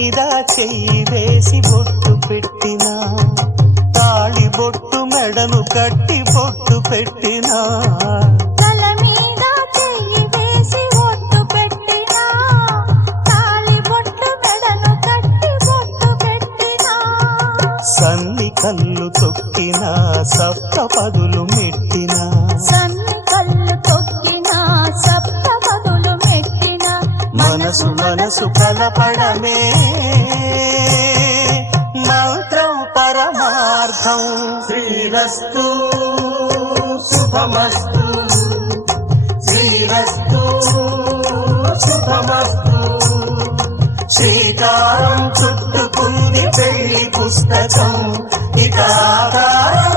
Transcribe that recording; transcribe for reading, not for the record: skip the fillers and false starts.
మీద చెయ్యి వేసి బొట్టు పెట్టినా, తాళి బొట్టు మెడను కట్టి బొట్టు పెట్టినా, తల మీద చెయ్యి వేసి బొట్టు పెట్టినా, తాళి బొట్టు మెడను కట్టి బొట్టు పెట్టినా, సన్ని కళ్ళు తొక్కినా సప్త పదులు మెట్టినా, సన్ని కళ్ళు తొక్కినా సప్త పదులు మెట్టినా, మనసు మనసు కలపడమే మంత్రం పరమార్థం. శ్రీరస్తు శుభమస్తు, శ్రీరస్తు శుభమస్తు. శ్రీకారం చుట్టుకుంది పెళ్లి పుస్తకం, ఇక ఆకారం